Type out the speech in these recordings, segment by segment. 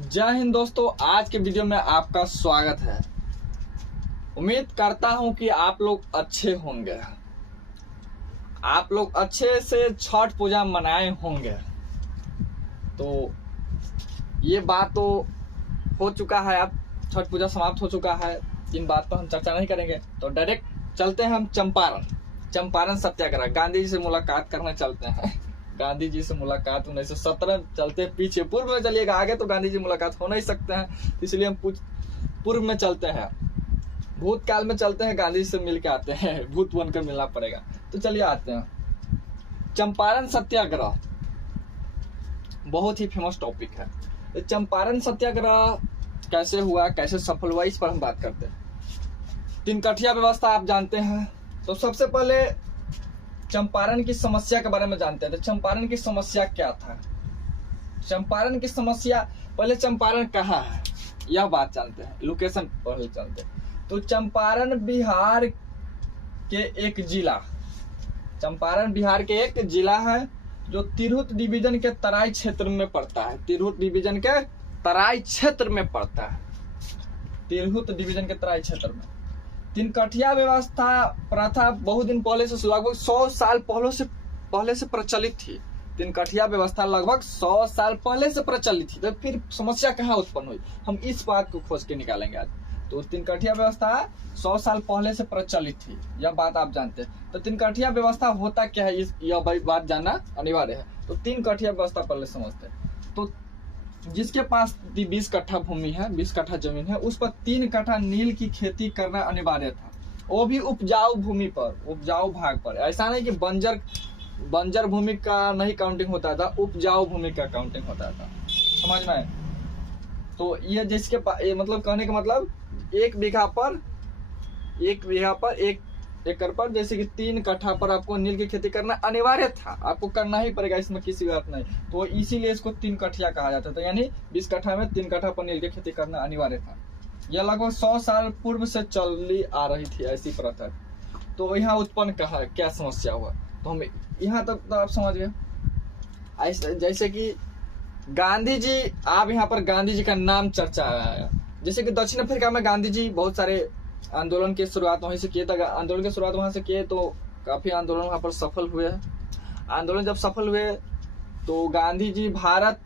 जय हिंद दोस्तों, आज के वीडियो में आपका स्वागत है। उम्मीद करता हूं कि आप लोग अच्छे होंगे, आप लोग अच्छे से छठ पूजा मनाए होंगे। तो ये बात तो हो चुका है, अब छठ पूजा समाप्त हो चुका है, इन बात पर हम चर्चा नहीं करेंगे। तो डायरेक्ट चलते हैं हम चंपारण सत्याग्रह, गांधी जी से मुलाकात करने चलते हैं। गांधी जी से मुलाकात 1917 चलते पीछे, पूर्व में चलिएगा, आगे तो गांधी जी मुलाकात हो नहीं सकते हैं, इसलिए हम पूर्व में चलते हैं, भूतकाल में चलते हैं, गांधी जी से मिल के आते हैं, भूत बनकर मिलना पड़ेगा। तो चलिए आते हैं। चंपारण सत्याग्रह बहुत ही फेमस टॉपिक है। चंपारण सत्याग्रह कैसे हुआ, कैसे सफल हुआ, इस पर हम बात करते हैं। तिनकठिया व्यवस्था आप जानते हैं। तो सबसे पहले चंपारण की समस्या के बारे में जानते हैं। तो चंपारण की समस्या क्या था, चंपारण की समस्या, पहले चंपारण कहाँ है यह बात जानते हैं, लोकेशन पहले जानते हैं। तो चंपारण बिहार के एक जिला, चंपारण बिहार के एक जिला है जो तिरहुत डिवीजन के तराई क्षेत्र में पड़ता है। तिरहुत डिवीजन के तराई क्षेत्र में पड़ता है, तिरहुत डिवीजन के तराई क्षेत्र में। तिनकठिया व्यवस्था प्रथा बहुत दिन पहले से, लगभग 100 साल पहले से प्रचलित थी। तिनकठिया व्यवस्था लगभग 100 साल पहले से प्रचलित थी। तो फिर समस्या कहाँ उत्पन्न हुई, हम इस बात को खोज के निकालेंगे आज। तो तिनकठिया व्यवस्था 100 साल पहले से प्रचलित थी, यह बात आप जानते हैं। तो तिनकठिया व्यवस्था होता क्या है, यह बात जानना अनिवार्य है। तो तिनकठिया व्यवस्था पहले समझते हैं। तो जिसके पास 20 कट्ठा भूमि है, 20 कट्ठा जमीन है, उस पर 3 कट्ठा नील की खेती करना अनिवार्य था, वो भी उपजाऊ भूमि पर, उपजाऊ भाग पर। ऐसा नहीं कि बंजर भूमि का नहीं काउंटिंग होता था, उपजाऊ भूमि का काउंटिंग होता था, समझ में। तो ये जिसके पास, ये मतलब कहने का मतलब 1 बीघा पर 1 एकड़ पर जैसे कि 3 कट्ठा पर आपको नील की खेती करना अनिवार्य था, आपको करना ही पड़ेगा, इसमें किसी बात नहीं। तो इसीलिए इसको 3 कट्ठिया कहा जाता था, यानी 20 कट्ठा में 3 कट्ठा पर नील की खेती करना अनिवार्य था। यह लगभग 100 साल पूर्व से चली आ रही थी ऐसी प्रथा। तो यहाँ उत्पन्न कहा क्या समस्या हुआ, तो हम यहाँ तक तो आप समझ गए। जैसे कि गांधी जी, आप यहाँ पर गांधी जी का नाम चर्चा आया। जैसे कि दक्षिण अफ्रीका में गांधी जी बहुत सारे आंदोलन की शुरुआत वहीं से किए था, आंदोलन की शुरुआत वहां से किए, तो काफी आंदोलन वहां पर सफल हुए। आंदोलन जब सफल हुए तो गांधी जी भारत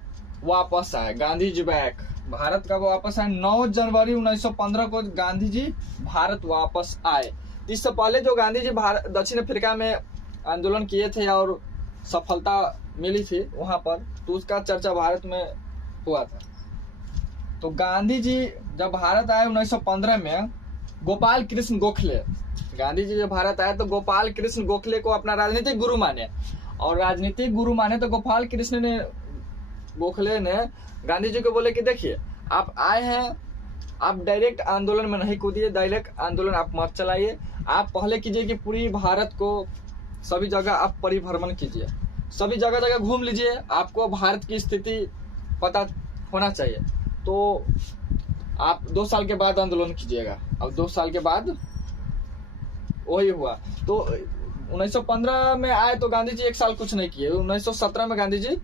वापस आए, गांधी जी बैक, भारत का वापस आए। 9 जनवरी 1915 को गांधी जी भारत वापस आए। इससे पहले जो गांधी जी दक्षिण अफ्रीका में आंदोलन किए थे और सफलता मिली थी वहां पर, तो उसका चर्चा भारत में हुआ था। तो गांधी जी जब भारत आए 1915 में, गोपाल कृष्ण गोखले, गांधी जी जब भारत आए तो गोपाल कृष्ण गोखले को अपना राजनीतिक गुरु माने, और राजनीतिक गुरु माने तो गोपाल कृष्ण गोखले ने गांधी जी को बोले कि देखिए, आप आए हैं, आप डायरेक्ट आंदोलन में नहीं कूदिए, डायरेक्ट आंदोलन आप मत चलाइए, आप पहले कीजिए कि पूरी भारत को सभी जगह आप परिभ्रमण कीजिए, सभी जगह जगह घूम लीजिए, आपको भारत की स्थिति पता होना चाहिए। तो आप 2 साल के बाद आंदोलन कीजिएगा। अब 2 साल के बाद वही हुआ। तो 1915 में आए तो गांधी जी 1 साल कुछ नहीं किए, 1917 में गांधी जी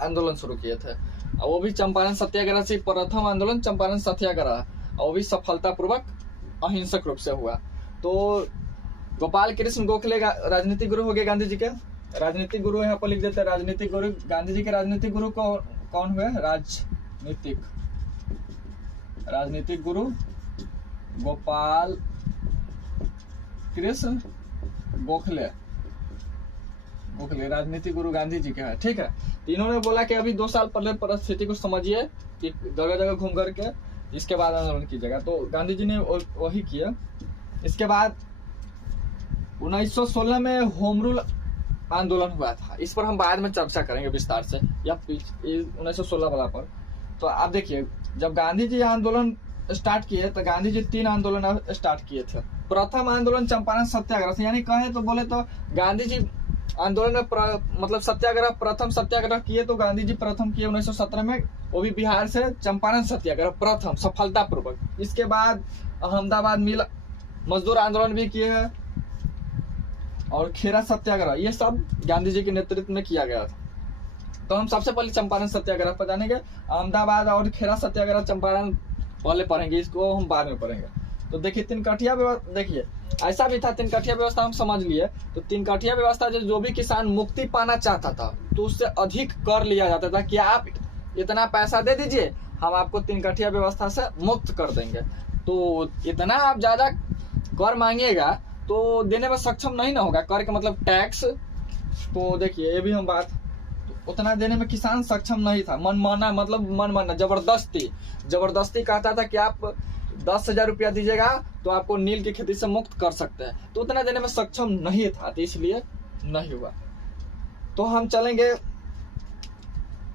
आंदोलन शुरू किए थे, और वो भी चंपारण सत्याग्रह से प्रथम आंदोलन चंपारण सत्याग्रह, और वो भी सफलतापूर्वक अहिंसक रूप से हुआ। तो गोपाल कृष्ण गोखले राजनीतिक गुरु हो गए गांधी जी के, राजनीतिक गुरु यहाँ पर लिख देते हैं। राजनीतिक गुरु, गांधी जी के राजनीतिक गुरु कौन हुए, राजनीतिक गुरु गोपाल कृष्ण गोखले राजनीतिक गुरु गांधी जी के हैं, ठीक है। तो इन्होंने बोला कि अभी 2 साल पहले परिस्थिति को समझिए, कि जगह जगह घूम करके इसके बाद आंदोलन कीजिएगा। तो गांधी जी ने वही किया। इसके बाद 1916 में होम रूल आंदोलन हुआ था, इस पर हम बाद में चर्चा करेंगे विस्तार से, या 1916 वाला पर। तो आप देखिए, जब गांधी जी आंदोलन स्टार्ट किए तो गांधी जी 3 आंदोलन स्टार्ट किए थे। प्रथम आंदोलन चंपारण सत्याग्रह से, यानी कहे तो बोले तो गांधी जी आंदोलन में मतलब सत्याग्रह, प्रथम सत्याग्रह किए तो गांधी जी प्रथम किए 1917 में, वो भी बिहार से, चंपारण सत्याग्रह प्रथम सफलतापूर्वक। इसके बाद अहमदाबाद मिल मजदूर आंदोलन भी किए हैं, और खेरा सत्याग्रह, ये सब गांधी जी के नेतृत्व में किया गया था। तो तो हम सबसे पहले चंपारण सत्याग्रह पर जानेंगे। अहमदाबाद और खेड़ा सत्याग्रह चंपारण पहले पढ़ेंगे, इसको हम बाद में पढ़ेंगे। तो देखिए तिनकठिया व्यवस्था, देखिए ऐसा भी था, तिनकठिया व्यवस्था हम समझ लिए। तो तिनकठिया व्यवस्था जो भी किसान मुक्ति पाना चाहता था तो उससे अधिक कर लिया जाता था कि आप इतना पैसा दे दीजिए, हम आपको तिनकठिया व्यवस्था से मुक्त कर देंगे। तो इतना आप ज्यादा कर मांगिएगा तो देने में सक्षम नहीं ना होगा, कर के मतलब टैक्स। तो देखिए ये भी हम बात, तो उतना देने में किसान सक्षम नहीं था। मनमाना मतलब मनमाना, जबरदस्ती कहता था कि आप 10,000 रुपया दीजिएगा तो आपको नील की खेती से मुक्त कर सकते हैं, तो उतना देने में सक्षम नहीं था, तो इसलिए नहीं हुआ। तो हम चलेंगे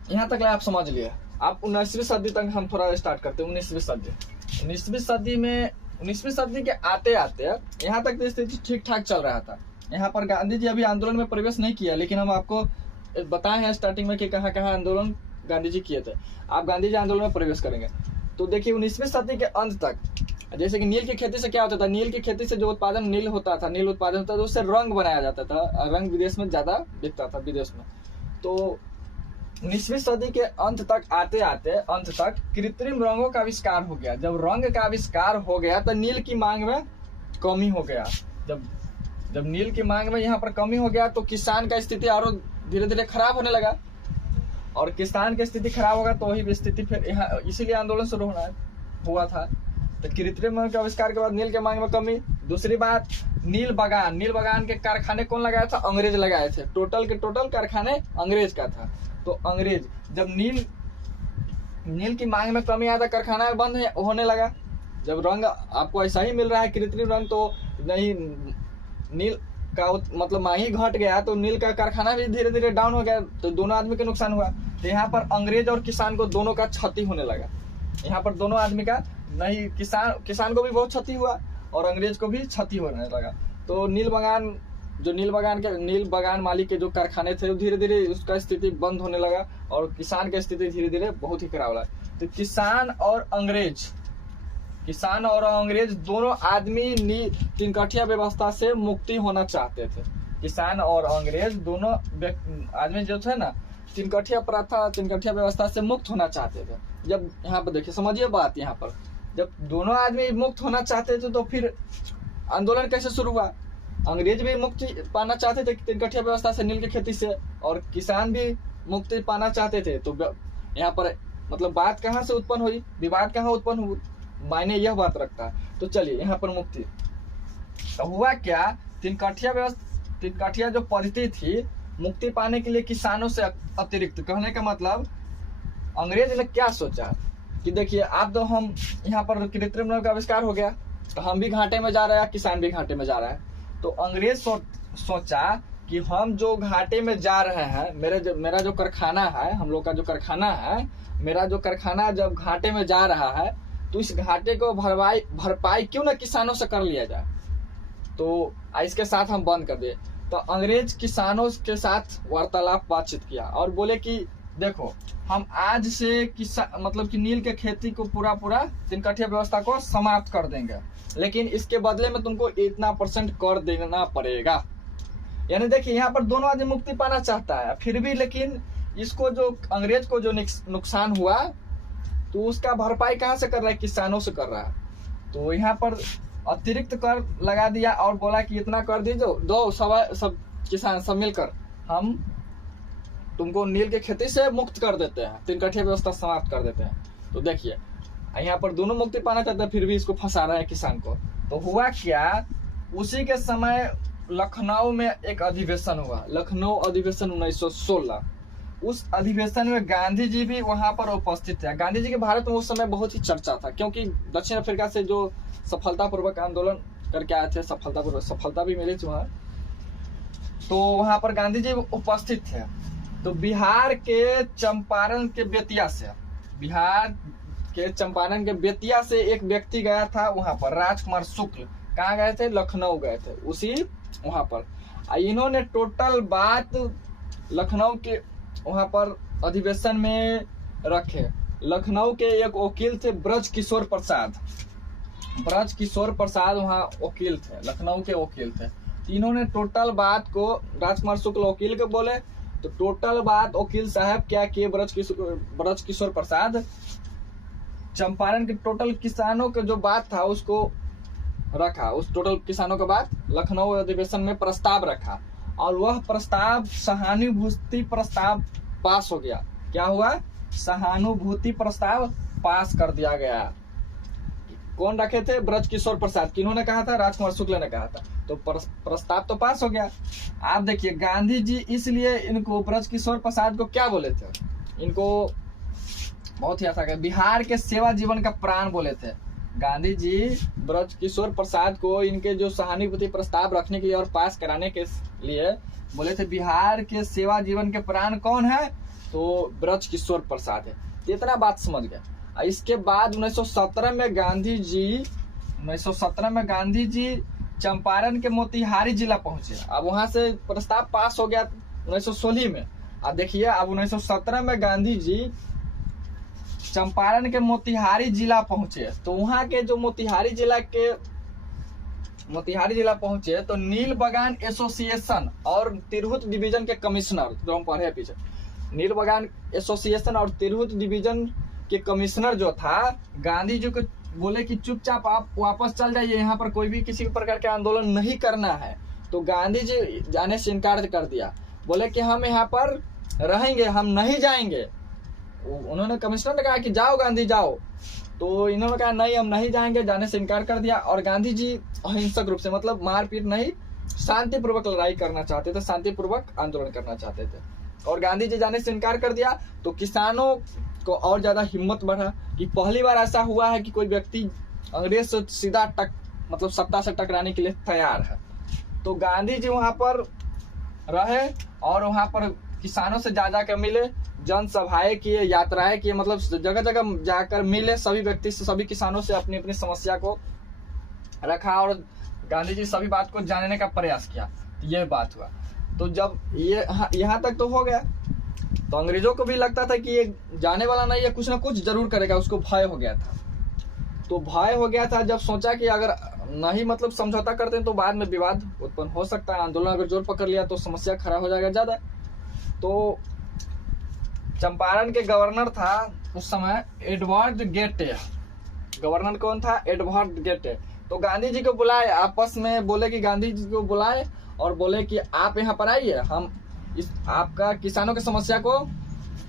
यहाँ तक आप समझ लिए। आप 19वीं सदी तक हम थोड़ा स्टार्ट करते हैं। 19वीं सदी के आते आते यहाँ तक तो स्थिति ठीक ठाक चल रहा था। यहाँ पर गांधी जी अभी आंदोलन में प्रवेश नहीं किया, लेकिन हम आपको बताए हैं स्टार्टिंग में कि कहाँ कहाँ आंदोलन गांधी जी किए थे। आप गांधी जी आंदोलन में प्रवेश करेंगे तो देखिए 19वीं सदी के अंत तक, जैसे कि नील की खेती से क्या होता था, नील की खेती से जो उत्पादन नील उत्पादन होता था, उससे रंग बनाया जाता था। रंग विदेश में ज्यादा बिकता था, विदेश में। तो 19वीं सदी के अंत तक आते आते अंत तक कृत्रिम रंगों का आविष्कार हो गया। जब रंग का आविष्कार हो गया तो नील की मांग में कमी हो गया। जब नील की मांग में यहाँ पर कमी हो गया तो किसान का स्थिति और धीरे धीरे खराब होने लगा, और किसान की स्थिति खराब होगा तो वही स्थिति फिर यहाँ, इसीलिए आंदोलन शुरू हुआ था। तो कृत्रिम रंग के आविष्कार के बाद नील के मांग में कमी। दूसरी बात, नील बगान के कारखाने कौन लगाया था? अंग्रेज लगाए थे। टोटल के टोटल कारखाने अंग्रेज का था। तो अंग्रेज, जब नील की मांग में कमी आया था, कारखाना बंद होने लगा। जब रंग आपको ऐसा ही मिल रहा है कृत्रिम रंग, तो नहीं, नील का मतलब मांग ही घट गया तो नील का कारखाना भी धीरे धीरे डाउन हो गया, तो दोनों आदमी के नुकसान हुआ। तो यहाँ पर अंग्रेज और किसान को दोनों का क्षति होने लगा। यहाँ पर दोनों आदमी का नहीं, किसान को भी बहुत क्षति हुआ और अंग्रेज को भी क्षति होने लगा। तो नील बगान मालिक के जो कारखाने थे धीरे धीरे उसका स्थिति बंद होने लगा और किसान की स्थिति धीरे धीरे बहुत ही खराब लगा। तो किसान और अंग्रेज दोनों आदमी तिनकठिया व्यवस्था से मुक्ति होना चाहते थे। किसान और अंग्रेज दोनों आदमी जो थे ना, तिनकठिया व्यवस्था से मुक्त होना चाहते थे। जब यहाँ पर देखिए, समझिए बात, यहाँ पर जब दोनों आदमी मुक्त होना चाहते थे तो फिर आंदोलन कैसे शुरू हुआ? अंग्रेज भी मुक्ति पाना चाहते थे तिनकठिया व्यवस्था से, नील की खेती से, और किसान भी मुक्ति पाना चाहते थे। तो यहाँ पर मतलब बात कहाँ से उत्पन्न हुई, विवाद कहाँ उत्पन्न हुई, मायने यह बात रखता है। तो चलिए यहाँ पर मुक्ति तो हुआ क्या, तिनकठिया जो पद्धति थी, मुक्ति पाने के लिए किसानों से अतिरिक्त, कहने का मतलब अंग्रेज ने क्या सोचा कि देखिए आप तो, हम यहाँ पर कृत्रिम रंग का आविष्कार हो गया तो हम भी घाटे में जा रहे हैं, किसान भी घाटे में जा रहा है। तो अंग्रेज सोचा कि हम जो घाटे में जा रहे हैं, मेरा जो कारखाना है, हम लोग का जो कारखाना है, मेरा जो कारखाना जब घाटे में जा रहा है तो इस घाटे को भरपाई क्यों ना किसानों से कर लिया जाए, तो इसके साथ हम बंद कर दिए। तो अंग्रेज किसानों के साथ वार्तालाप बातचीत किया और बोले कि देखो, हम आज से मतलब कि नील के खेती को पूरा तिनकठिया व्यवस्था को समाप्त कर देंगे, लेकिन इसके बदले में तुमको इतना % कर देना पड़ेगा। यानी देखिए यहाँ पर दोनों आदमी मुक्ति पाना चाहता है फिर भी, लेकिन इसको जो अंग्रेज को जो नुकसान हुआ तो उसका भरपाई कहाँ से कर रहा है? किसानों से कर रहा है। तो यहाँ पर अतिरिक्त कर लगा दिया और बोला कि इतना कर दीजिए, दो सब किसान सब मिलकर हम तुमको नील की खेती से मुक्त कर देते हैं, तिनकठिया व्यवस्था समाप्त कर देते हैं। तो देखिए यहाँ पर दोनों मुक्ति पाना चाहते हैं फिर भी इसको फंसा रहे हैं किसान को। तो हुआ क्या, उसी के समय लखनऊ में एक अधिवेशन हुआ, लखनऊ अधिवेशन 1916। उस अधिवेशन में गांधी जी भी वहां पर उपस्थित थे। गांधी जी के भारत में उस समय बहुत ही चर्चा था, क्योंकि दक्षिण अफ्रीका से जो सफलतापूर्वक आंदोलन करके आए थे, सफलता भी मिली थी वहां। तो वहां पर गांधी जी उपस्थित थे। तो बिहार के चंपारण के बेतिया से एक व्यक्ति गया था वहां पर, राजकुमार शुक्ल। कहाँ गए थे? लखनऊ गए थे, उसी वहां पर। इन्होंने टोटल बात लखनऊ के वहां पर अधिवेशन में रखे। लखनऊ के एक वकील थे ब्रज किशोर प्रसाद वहां वकील थे, लखनऊ के वकील थे। इन्होंने टोटल बात को राजकुमार शुक्ल वकील के बोले तो टोटल बात वकील साहब क्या किए, ब्रज किशोर प्रसाद चंपारण के टोटल किसानों के जो बात था उसको रखा, उस टोटल किसानों के बाद लखनऊ अधिवेशन में प्रस्ताव रखा और वह प्रस्ताव सहानुभूति प्रस्ताव पास हो गया। क्या हुआ? सहानुभूति प्रस्ताव पास कर दिया गया। कौन रखे थे? ब्रज किशोर प्रसाद। किन्होंने कहा था? राजकुमार शुक्ल ने कहा था। तो प्रस्ताव तो पास हो गया। आप देखिए गांधी जी इसलिए इनको ब्रज किशोर प्रसाद को क्या बोले थे? इनको बहुत ही अच्छा है, बिहार के सेवा जीवन का प्राण बोले थे। गांधी जी ब्रज किशोर प्रसाद को इनके जो सहानुभूति प्रस्ताव रखने के लिए और पास कराने के लिए बोले थे बिहार के सेवा जीवन के प्राण कौन है? तो ब्रज किशोर प्रसाद है। इतना बात समझ गया। इसके बाद 1917 में गांधी जी चंपारण के मोतिहारी जिला पहुंचे। अब वहां से प्रस्ताव पास हो गया 1916 में। अब देखिए अब 1917 में गांधी जी चंपारण के मोतिहारी जिला पहुंचे। तो वहां के जो मोतिहारी जिला पहुंचे तो नील बगान एसोसिएशन और तिरहुत डिवीजन के कमिश्नर, जो हम पढ़े पीछे, नील बगान एसोसिएशन और तिरहुत डिवीजन के कमिश्नर जो था, गांधी जी को बोले कि चुपचाप आप वापस चल जाइए, यहाँ पर कोई भी किसी प्रकार का आंदोलन नहीं करना है। तो गांधी जी जाने से इनकार कर दिया, बोले कि हम यहाँ पर रहेंगे, हम नहीं जाएंगे। उन्होंने कमिश्नर ने कहा कि जाओ गांधी जाओ, तो इन्होंने कहा नहीं हम नहीं जाएंगे, जाने से इनकार कर दिया। और गांधी जी अहिंसक रूप से, मतलब मारपीट नहीं, शांतिपूर्वक लड़ाई करना चाहते थे, शांतिपूर्वक आंदोलन करना चाहते थे। और गांधी जी जाने से इनकार कर दिया तो किसानों को और ज्यादा हिम्मत बढ़ा कि पहली बार ऐसा हुआ है कि कोई व्यक्ति अंग्रेज से सीधा मतलब सत्ता से टकराने के लिए तैयार है। तो गांधी जी वहां पर रहे और वहां पर किसानों से जा कर मिले, जनसभाएं किए, यात्राएं किए, मतलब जगह जगह जाकर मिले सभी व्यक्ति से, सभी किसानों से अपनी अपनी समस्या को रखा और गांधी जी सभी बात को जानने का प्रयास किया। ये बात हुआ। तो जब ये यहाँ तक तो हो गया, तो अंग्रेजों को भी लगता था कि ये जाने वाला नहीं है, कुछ ना कुछ जरूर करेगा, उसको भय हो गया था। तो भय हो गया था, जब सोचा कि अगर नहीं मतलब समझौता करते हैं तो बाद में विवाद उत्पन्न हो सकता है, आंदोलन अगर जोर पकड़ लिया तो समस्या खड़ा हो जाएगा ज्यादा। तो चंपारण के गवर्नर था उस समय एडवर्ड गेटे। गवर्नर कौन था? एडवर्ड गेटे। तो गांधी जी को बुलाए, आपस में बोले कि गांधी जी को बुलाए और बोले कि आप यहाँ पर आइए, हम इस आपका किसानों की समस्या को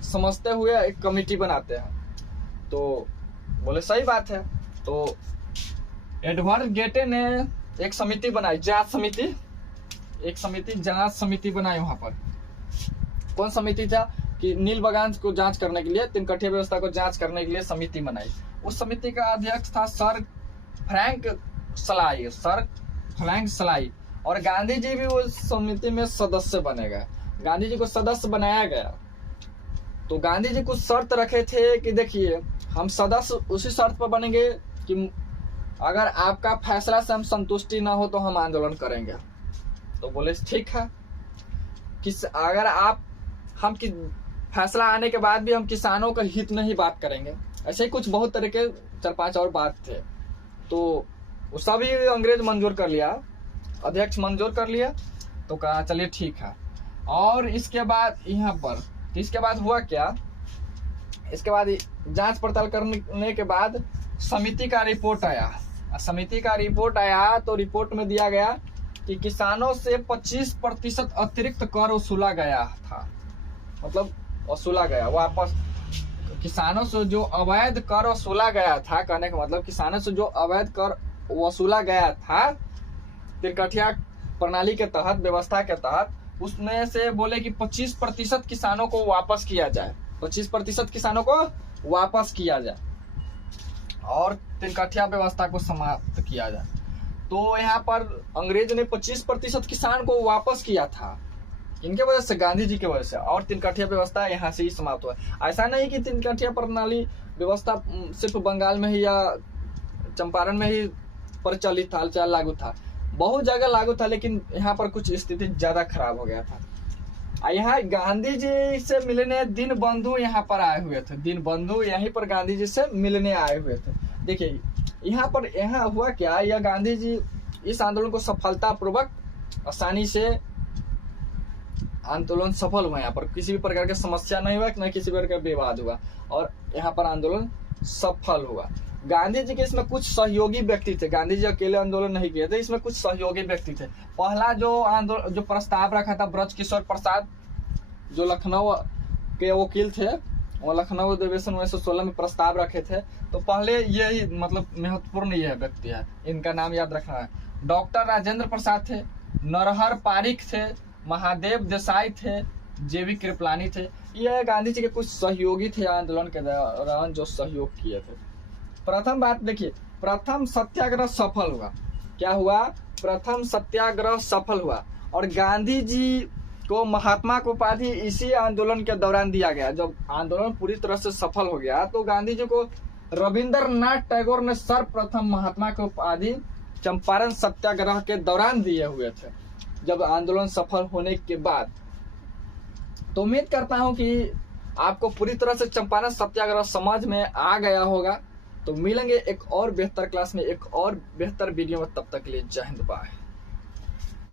समझते हुए एक कमेटी बनाते हैं। तो बोले सही बात है। तो एडवर्ड गेटे ने एक समिति बनाई, जांच समिति बनाई। वहां पर कौन समिति था कि नील बगान को जांच करने के लिए, तिनकठिया व्यवस्था को जांच करने के लिए समिति बनाई। उस समिति का अध्यक्ष था सर फ्रैंक सलाई और गांधी जी भी उस समिति में सदस्य बने गए। गांधी जी को सदस्य बनाया गया। तो गांधी जी कुछ शर्त रखे थे कि देखिए हम सदस्य उसी शर्त पर बनेंगे कि अगर आपका फैसला से हम संतुष्टि ना हो तो हम आंदोलन करेंगे। तो बोले ठीक है, अगर हम फैसला आने के बाद भी हम किसानों का हित में ही बात करेंगे। ऐसे ही कुछ बहुत तरह के 4-5 और बात थे। तो सभी अंग्रेज मंजूर कर लिया, अध्यक्ष मंजूर कर लिया। तो कहा चलिए ठीक है। और इसके बाद यहाँ पर इसके बाद हुआ क्या? इसके बाद जांच पड़ताल करने के बाद समिति का रिपोर्ट आया। तो रिपोर्ट में दिया गया कि किसानों से 25% अतिरिक्त कर वसूला गया था, मतलब वसूला गया वापस। किसानों से जो अवैध कर वसूला गया था, कहने का मतलब किसानों से जो अवैध कर वसूला गया था तिरकठिया प्रणाली के तहत, व्यवस्था के तहत, उसमें से बोले कि 25% किसानों को वापस किया जाए, 25% किसानों को वापस किया जाए और तिरकठिया व्यवस्था को समाप्त किया जाए। तो यहाँ पर अंग्रेज ने 25% किसान को वापस किया था, इनके वजह से, गांधी जी की वजह से, और तिनकठिया व्यवस्था यहाँ से ही समाप्त हुआ। ऐसा नहीं कि तिनकठिया प्रणाली व्यवस्था सिर्फ बंगाल में ही या चंपारण में ही प्रचलित था, चाहे लागू था, बहुत जगह लागू था, लेकिन यहाँ पर कुछ स्थिति ज्यादा खराब हो गया था। यहाँ गांधी जी से मिलने दीनबंधु यहाँ पर आए हुए थे, दीनबंधु यहीं पर गांधी जी से मिलने आए हुए थे। देखिए यहाँ हुआ क्या, यह गांधी जी इस आंदोलन को सफलतापूर्वक आसानी से आंदोलन सफल हुआ। यहाँ पर किसी भी प्रकार की समस्या नहीं हुआ, न किसी प्रकार का विवाद हुआ, और यहाँ पर आंदोलन सफल हुआ। गांधी जी के इसमें कुछ सहयोगी व्यक्ति थे, गांधी जी अकेले आंदोलन नहीं किए थे, इसमें कुछ सहयोगी व्यक्ति थे। पहला जो प्रस्ताव रखा था ब्रजकिशोर प्रसाद, जो लखनऊ के वकील थे, वो लखनऊ अधिवेशन 1916 में प्रस्ताव रखे थे। तो पहले यही मतलब महत्वपूर्ण यह व्यक्ति है, इनका नाम याद रखना है। डॉक्टर राजेंद्र प्रसाद थे, नरहर पारिक थे, महादेव देसाई थे, जेबी कृपलानी थे। ये गांधी जी के कुछ सहयोगी थे आंदोलन के दौरान जो सहयोग किए थे। प्रथम बात देखिए, प्रथम सत्याग्रह सफल हुआ। क्या हुआ? प्रथम सत्याग्रह सफल हुआ, और गांधी जी को महात्मा की उपाधि इसी आंदोलन के दौरान दिया गया। जब आंदोलन पूरी तरह से सफल हो गया तो गांधी जी को रविंद्रनाथ टैगोर ने सर्वप्रथम महात्मा की उपाधि चंपारण सत्याग्रह के दौरान दिए हुए थे, जब आंदोलन सफल होने के बाद। तो उम्मीद करता हूं कि आपको पूरी तरह से चंपारण सत्याग्रह समझ में आ गया होगा। तो मिलेंगे एक और बेहतर क्लास में, एक और बेहतर वीडियो में। तब तक के लिए जय हिंद, बाय।